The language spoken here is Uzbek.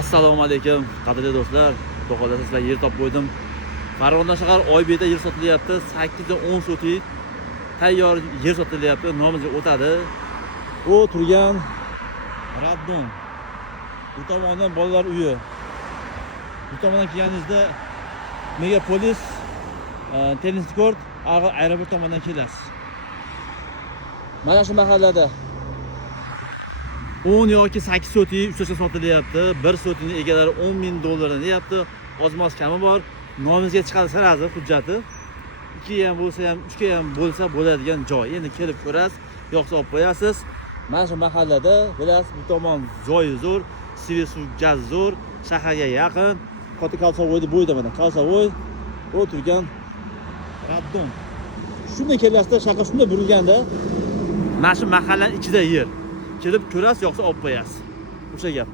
Assalomu alaykum qadrli do'stlar. To'g'rida sizlar yer topib qo'ydim. Farg'ona shahar Oybekda yer sotilyapti. 810 sotik tayyor yer sotilyapti. Nomimizga o'tadi. U turgan Raddon. Bu tomondan bolalar uyi. Bu tomondan kelganingizda Megapolis tennis kort, aeroport tomondan kelasiz. Mana shu mahallada 10 yoki 8 sotik uchrashga sotilyapti. 1 sotikni egalari $10,000 deyapti. Ozmoz kami bor. Nomimizga chiqadi sirazi hujjati. 2 ham bo'lsa ham 3 ga ham bo'lsa bo'ladigan joy. Endi kelib ko'rasiz, yo'qsa olib qo'yasiz. Mana shu mahallada bilasiz, bu tomon joyi zo'r, suv gaz zo'r, shaharga yaqin. Katta Kalsovoyni bo'yida mana Kalsovoy o'tirgan Raddon. Shunday kelasizda, shaqqa shunday burilganda mana shu mahallaning ichida yer. Kelib ko'rasiz, yo'qsa olib qo'yasiz. O'sha gap.